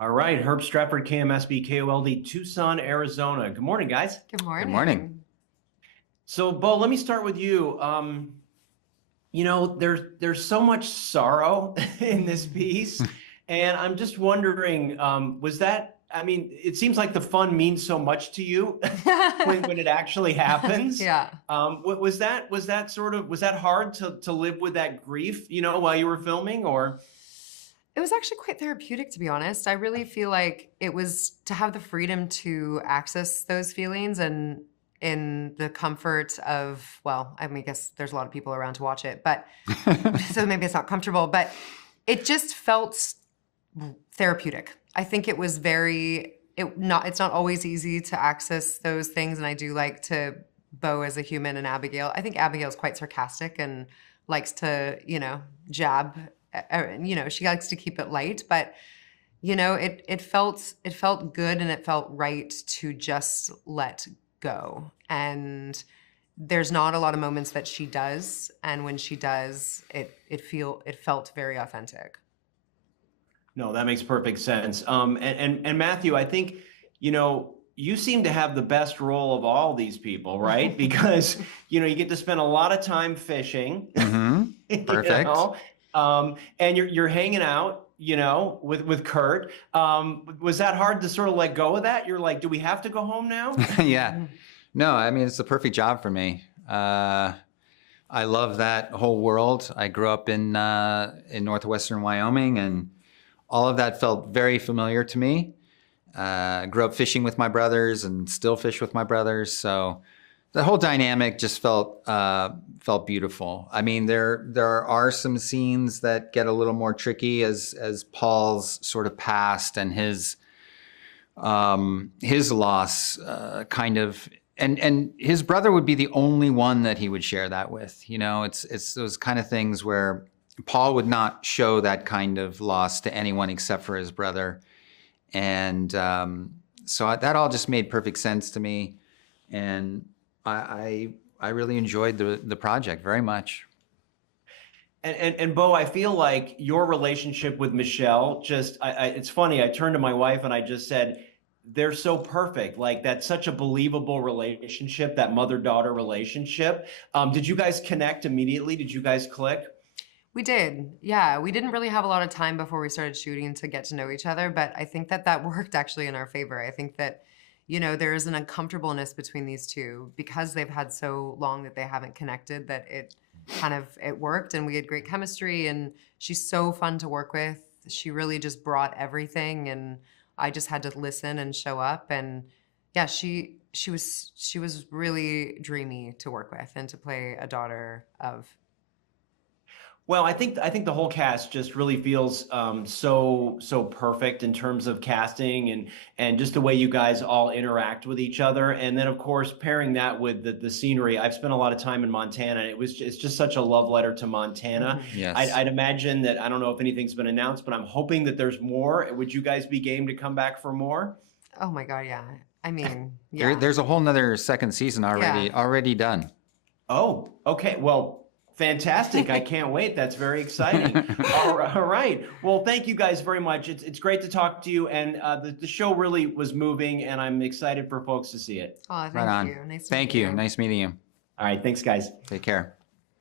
All right, Herb Stratford, KMSB, KOLD, Tucson, Arizona. Good morning, guys. Good Good morning. morning. So, Beau, let me start with you. There's so much sorrow in this piece, and I'm just wondering, was that? I mean, it seems like the fun means so much to you when it actually happens. Yeah. Was that hard to live with that grief, while you were filming, or? It was actually quite therapeutic, to be honest. I really feel like it was to have the freedom to access those feelings and in the comfort of, well, I mean, I guess there's a lot of people around to watch it, but so maybe it's not comfortable, but it just felt therapeutic. I think it was it's not always easy to access those things. And I do like to Beau as a human and Abigail. I think Abigail's quite sarcastic and likes to, jab. She likes to keep it light, but it felt good and it felt right to just let go. And there's not a lot of moments that she does, and when she does, it felt very authentic. No, that makes perfect sense. And Matthew, I think, you seem to have the best role of all these people, right? Because, you get to spend a lot of time fishing. Mm-hmm. Perfect. And you're hanging out, with Kurt. Was that hard to sort of let go of that? You're like, do we have to go home now? Yeah. No, I mean, it's the perfect job for me. I love that whole world. I grew up in northwestern Wyoming, and all of that felt very familiar to me. Grew up fishing with my brothers and still fish with my brothers. So the whole dynamic just felt beautiful. I mean, there are some scenes that get a little more tricky as Paul's sort of past and his loss kind of, and his brother would be the only one that he would share that with. It's those kind of things where Paul would not show that kind of loss to anyone except for his brother. And so that all just made perfect sense to me. And I really enjoyed the project very much. And Beau, I feel like your relationship with Michelle, it's funny. I turned to my wife and I just said, they're so perfect. Like, that's such a believable relationship, that mother-daughter relationship. Did you guys connect immediately? Did you guys click? We did. Yeah. We didn't really have a lot of time before we started shooting to get to know each other, but I think that worked actually in our favor. I think that, there is an uncomfortableness between these two because they've had so long that they haven't connected, that it worked, and we had great chemistry, and she's so fun to work with. She really just brought everything, and I just had to listen and show up. And yeah, she was really dreamy to work with and to play a daughter of. Well, I think the whole cast just really feels so perfect in terms of casting and just the way you guys all interact with each other. And then, of course, pairing that with the scenery. I've spent a lot of time in Montana, and it's just such a love letter to Montana. Yes. I'd imagine that, I don't know if anything's been announced, but I'm hoping that there's more. Would you guys be game to come back for more? Oh my God, yeah. I mean, yeah. There's a whole nother second season already done. Oh, okay. Well, fantastic. I can't wait. That's very exciting. All right. Well, thank you guys very much. It's great to talk to you. And the show really was moving, and I'm excited for folks to see it. Oh, thank Right on. you. Nice to Thank meet you. Nice meeting you. All right. Thanks, guys. Take care.